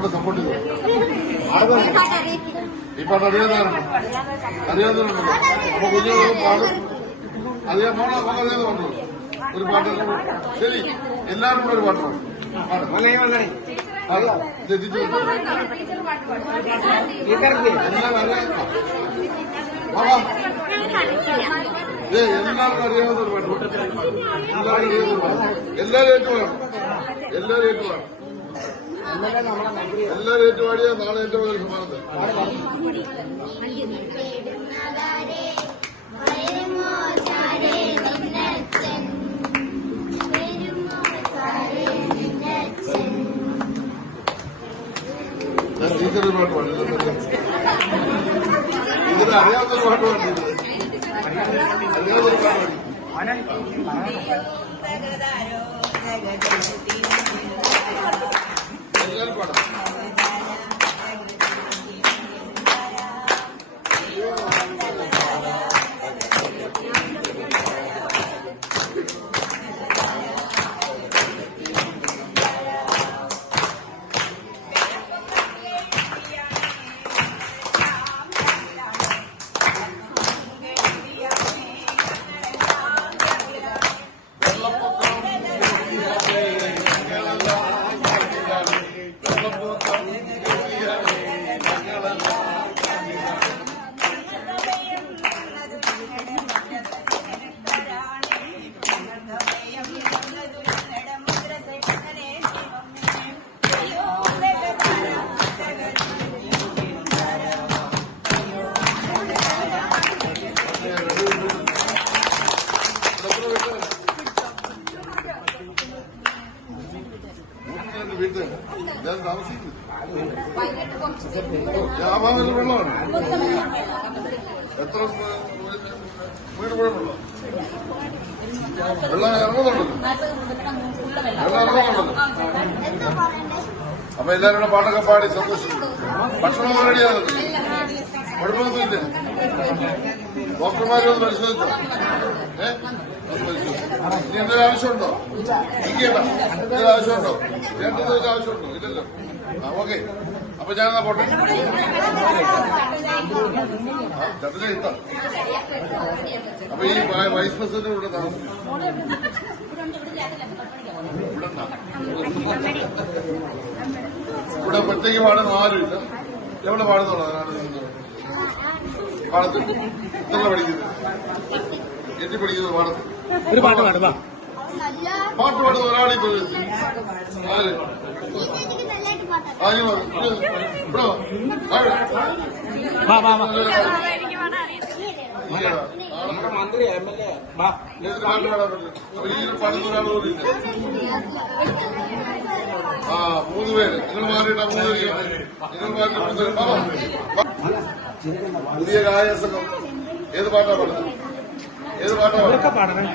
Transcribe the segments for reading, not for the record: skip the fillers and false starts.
കൂടെ സപ്പോർട്ട് ചെയ്തു. ഈ പാട്ട് അറിയാവുന്നവരുണ്ടോ? അപ്പൊ കുഞ്ഞുങ്ങൾ പാടും. അറിയാൻ പോണോ? നമുക്ക് അറിയാവുന്നുണ്ടോ? ഒരു പാട്ട്. ശരി, എല്ലാവരും കൂടെ ഒരു പാട്ട് പാടും. എല്ലാവർക്കും അറിയാവുന്ന ഒരു പാട്ട്. എല്ലാവരും ഏറ്റുപാടും. എല്ലാവരും ഏറ്റുപാടും. എല്ലാവരും ഏറ്റുപാടിയാൽ നാളെ ഏറ്റവും വലിയ സമ്മാനത്തെ. ടീച്ചറൊരു പാട്ട് പാടി. ഇതിന് അറിയാവുന്നൊരു പാട്ട് പാടി. അറിയാവുന്നൊരു പാട്ട് പാടി. എല്ലാവരും പാടാം. ഞാൻ താമസിക്കുന്നു. ആ ഭാഗങ്ങളിൽ വെള്ളമാണ്. എത്ര വീട് കുഴപ്പമുള്ളൂ. വെള്ളം ഇറങ്ങുന്നുണ്ടല്ലോ. വെള്ളം ഇറങ്ങുന്നുണ്ടല്ലോ. അപ്പൊ എല്ലാവരും കൂടെ പാട്ടൊക്കെ പാടി സന്തോഷിച്ചു. ഭക്ഷണം റെഡിയാണ്. കുഴപ്പമൊന്നുമില്ല. ഡോക്ടർമാരൊന്ന് പരിശോധിച്ചോ? ഇനി എന്തെങ്കിലും ആവശ്യമുണ്ടോ? ഇരിക്കേണ്ട. എന്തെങ്കിലും ആവശ്യമുണ്ടോ? എന്തെങ്കിലും ആവശ്യമുണ്ടോ? ഇല്ലല്ലോ. ഓക്കെ. അപ്പൊ ഞാൻ എന്നാ പോട്ടെ. ചട്ടിലെ ഇട്ടാ. അപ്പൊ ഈ വൈസ് പ്രസിഡന്റ് ഇവിടെ താമസിക്കും. ഇവിടെ പ്രത്യേക പാടുന്ന ആരുമില്ല. എവിടെ പാടുന്നുള്ളതാണ് പാടത്തിൽ. എത്ര പഠിക്കുന്നത്? എട്ടി പഠിക്കുന്നത് പാടത്തിൽ. ഒരു പാട്ട് പാടുക. പാട്ട് പാടുന്ന ഒരാളീ പ്രദേശം ആര്? മന്ത്രി MLA പാട്ട് പാടാറുണ്ട്. ഈ പാടുന്ന ഒരാൾ പോലും ഇല്ല. ആ 3 പേര്. നിങ്ങൾ മാറിയിട്ടാ 3 പേര്. നിങ്ങൾ മാറിയിട്ട് പുതിയ ഗായക സംഘം ഏത് പാട്ടാ പാടുന്നത്? ഏത് പാട്ടാ പാടുന്നത്?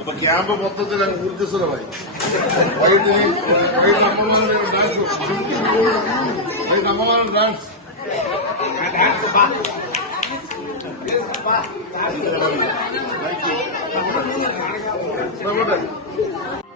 അപ്പൊ ക്യാമ്പ് മൊത്തത്തിൽ ഊർജ്ജസ്വലമായി. വൈകിട്ട് അമ്മമാരുടെ ഡാൻസ് Thank you.